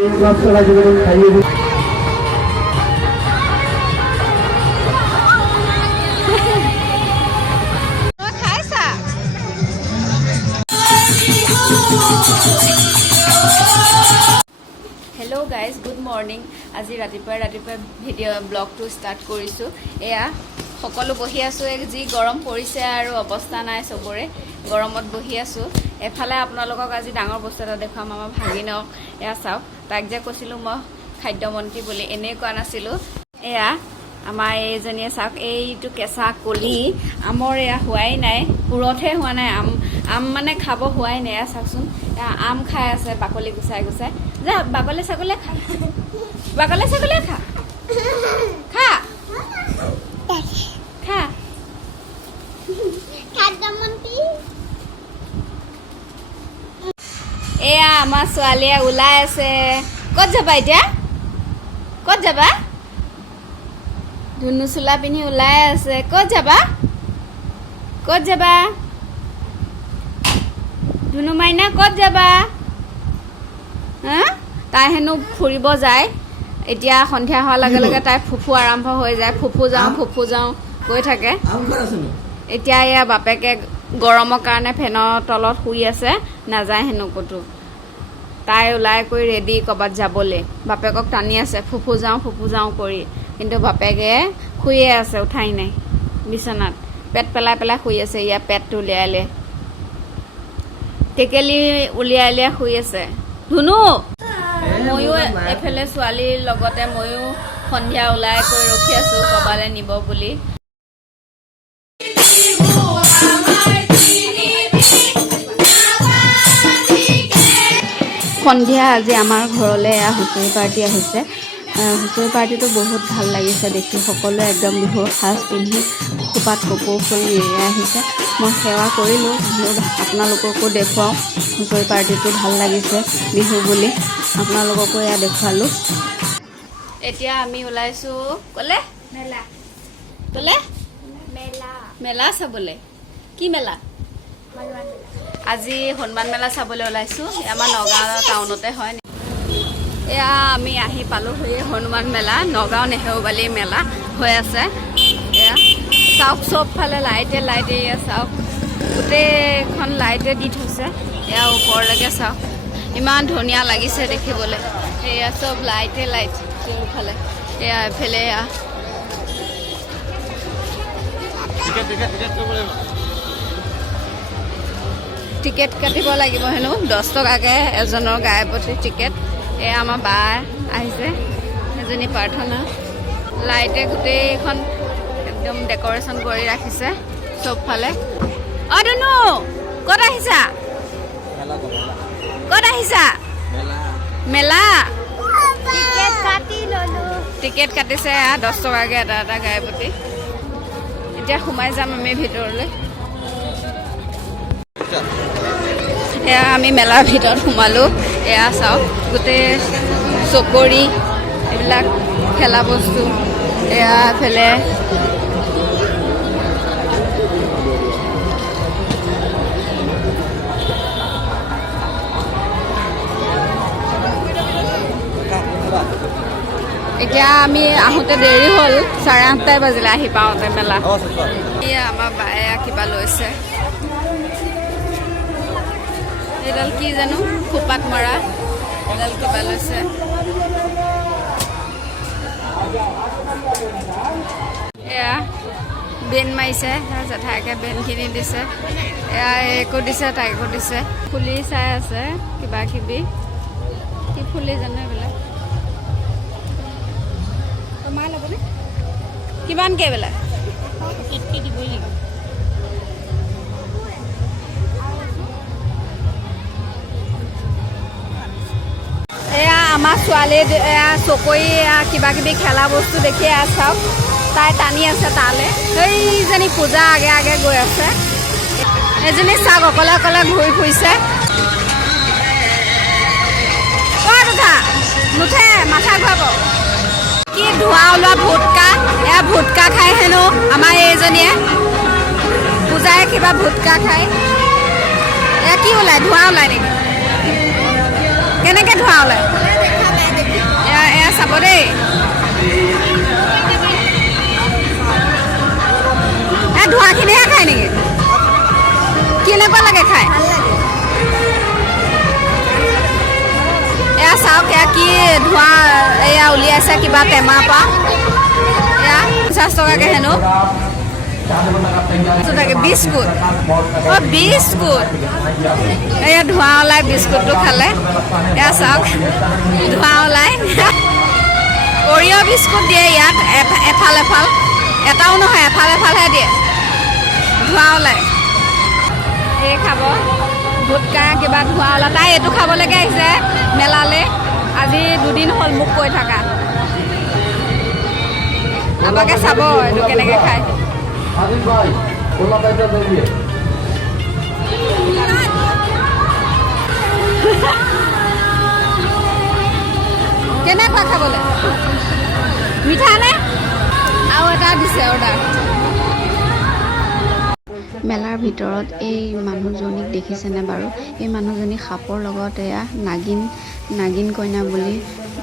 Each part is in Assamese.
हेलो गाइज गुड मर्निंग आज रातिपुৱা ভিডিঅ' ব্লগটো ষ্টাৰ্ট কৰিছোঁ এয়া সকলো বহি আছোঁ যি গৰম পৰিছে আৰু অৱস্থা নাই চবৰে গৰমত বহি আছোঁ এফালে আপোনালোকক আজি ডাঙৰ বস্তু এটা দেখুৱাম আমাৰ ভাগিনক এয়া চাওক তাক যে কৈছিলোঁ মই খাদ্যমন্ত্ৰী বুলি এনেই কোৱা নাছিলোঁ এয়া আমাৰ এইজনীয়ে চাওক এইটো কেঁচা কলি আমৰ এয়া হোৱাই নাই পুৰতহে হোৱা নাই আম মানে খাব হোৱাই নাই এয়া চাওকচোন এয়া আম খাই আছে বাকলি গুচাই গুচাই যা বাকলি ছাগলীয়ে খা খা খা এয়া আমাৰ ছোৱালীয়ে ওলাই আছে ক'ত যাবা এতিয়া ক'ত যাবা ধুনু চোলা পিন্ধি ওলাই আছে ক'ত যাবা ধুনু মাইনা ক'ত যাবা হা তাই হেনো ফুৰিব যায় এতিয়া সন্ধিয়া হোৱাৰ লগে লগে তাই ফুফু আৰম্ভ হৈ যায় ফুফু যাওঁ কৈ থাকে এতিয়া এয়া বাপেকে গৰমৰ কাৰণে ফেনৰ তলত শুই আছে নাযায় হেনো ক'তো তাই ওলাই কৰি ৰেডি ক'ৰবাত যাবলৈ বাপেকক টানি আছে ফুফু যাওঁ কৰি কিন্তু বাপেকে শুয়ে আছে উঠাই নাই বিচনাত পেট পেলাই শুই আছে ইয়াৰ পেটটো উলিয়াই টেকেলি উলিয়াই শুই আছে ধুনু ময়ো এইফালে ছোৱালীৰ লগতে ময়ো সন্ধিয়া ওলাই কৰি ৰখি আছোঁ ক'ৰবালৈ নিব বুলি সন্ধিয়া আজি আমাৰ ঘৰলৈ হুঁচৰি পাৰ্টি আহিছে হুঁচৰি পাৰ্টিটো বহুত ভাল লাগিছে দেখি সকলোৱে একদম বিহুৰ সাজ পিন্ধি খোপাত কপৌ ফুল মেৰিয়াই আহিছে মই সেৱা কৰিলোঁ আপোনালোককো দেখুৱাওঁ হুঁচৰি পাৰ্টিটো ভাল লাগিছে বিহু বুলি আপোনালোককো এয়া দেখুৱালোঁ এতিয়া আমি ওলাইছোঁ ক'লে মেলা চাবলৈ কি মেলা আজি হনুমান মেলা চাবলৈ ওলাইছোঁ আমাৰ নগাঁও টাউনতে হয় এয়া আমি আহি পালোহি হনুমান মেলা নগাঁও নেহেৰুবালি মেলা হৈ আছে এয়া চাওক চবফালে লাইটে এয়া চাওক গোটেইখন লাইটে দি থৈছে এয়া ওপৰলৈকে চাওক ইমান ধুনীয়া লাগিছে দেখিবলৈ এয়া চব লাইটে চাৰিওফালে এয়া এফালে এয়া টিকেট কাটিব লাগিব হেনো 10 টকাকৈ এজনৰ গায়ে প্ৰতি টিকেট এয়া আমাৰ বা আহিছে এজনী প্ৰাৰ্থনা লাইটে গোটেইখন একদম ডেক'ৰেশ্যন কৰি ৰাখিছে চবফালে ধুনু ক'ত আহিছা মেলা টিকেট কাটিছে 10 টকাকৈ এটা গায়ে প্ৰতি এতিয়া সোমাই যাম আমি ভিতৰলৈ এয়া আমি মেলাৰ ভিতৰত সোমালোঁ এয়া চাওক গোটেই চকৰি এইবিলাক খেলা বস্তু এয়া এফালে এতিয়া আমি আহোঁতে দেৰি হ'ল 8:30 বাজিলে আহি পাওঁতে মেলা এয়া আমাৰ বায়ে কিবা লৈছে এইডাল কি জানো খোপাত মৰা এডাল কিবা লৈছে এয়া বেন মাৰিছে জেঠাইকে বেনখিনি দিছে এয়া একো দিছে তাইকো দিছে ফুলি চাই আছে কিবা কিবি কি ফুলি জানো এইবিলাক তোমাৰ ল'বনে কিমানকৈ এইবিলাক দিবই লাগিব এয়া আমাৰ ছোৱালীয়ে চকৰি কিবা কিবি খেলা বস্তু দেখি চাওক তাই টানি আছে তালৈ সেইজনী পূজা আগে গৈ আছে এজনী চাওক অকলে ঘূৰি ফুৰিছে নুঠে মাথা ঘূৰাব কি ধোঁৱা ওলোৱা ভুটকা খাই হেনো আমাৰ এইজনীয়ে পূজাই কিবা ভুটকা খায় এয়া কি ওলায় ধোঁৱা ওলায় নেকি কেনেকৈ ধোঁৱা ওলায় চাওক এয়া কি ধোঁৱা এয়া উলিয়াইছে কিবা টেমাৰ পৰা এয়া 50 টকাকৈ হেনো বিস্কুট বিস্কুট এয়া ধোঁৱা ওলাই বিস্কুটটো খালে এয়া চাওক ধোঁৱা ওলাই অৰিঅ' বিস্কুট দিয়ে ইয়াত এফাল এফাল এটাও নহয় এফাল এফালহে দিয়ে ধোঁৱা ওলাই এই খাব ভুটকা কিবা ধোঁৱা ওলাই তাই এইটো খাবলৈকে আহিছে মেলালৈ আজি 2 দিন হ'ল মোক কৈ থকা আপোনালোকে চাব এইটো কেনেকৈ খায় কেনেকুৱা খাবলৈ মিঠা নে আৰু এটা দিছে অৰ্ডাৰ মেলাৰ ভিতৰত এই মানুহজনীক দেখিছেনে বাৰু এই মানুহজনী সাপৰ লগত এয়া নাগিন কইনা বুলি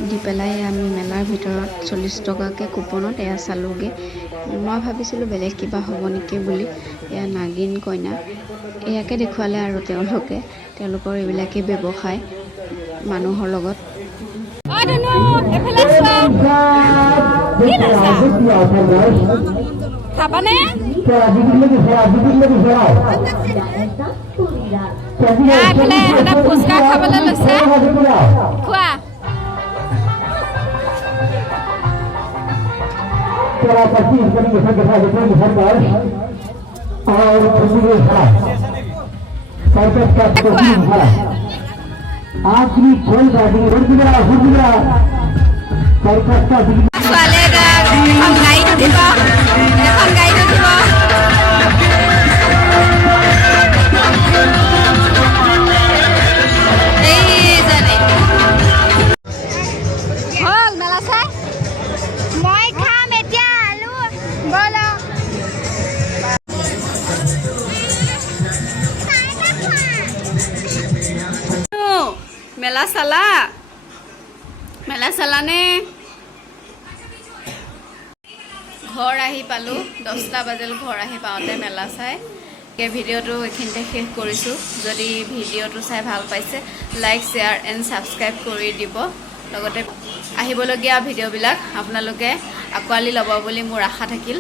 দি পেলাই আমি মেলাৰ ভিতৰত 40 টকাকৈ কুপনত এয়া চালোগৈ মই ভাবিছিলোঁ বেলেগ কিবা হ'ব নেকি বুলি এয়া নাগিন কইনা এয়াকে দেখুৱালে আৰু তেওঁলোকৰ এইবিলাকেই ব্যৱসায় মানুহৰ লগত খাবানে এফালে ফুচকা খাবলৈ লৈছে খোৱা ছোৱালী এখন গাড়ীত উঠিব হ'ল মেলা চাই মই খাম এতিয়া আলু বল মেলা চালানে ঘৰ আহি পালোঁ 10টা বাজিল ঘৰ আহি পাওঁতে মেলা চাই ভিডিঅ'টো এইখিনিতে শেষ কৰিছোঁ যদি ভিডিঅ'টো চাই ভাল পাইছে লাইক শ্বেয়াৰ এণ্ড ছাবস্ক্ৰাইব কৰি দিব লগতে আহিবলগীয়া ভিডিঅ'বিলাক আপোনালোকে আঁকোৱালি ল'ব বুলি মোৰ আশা থাকিল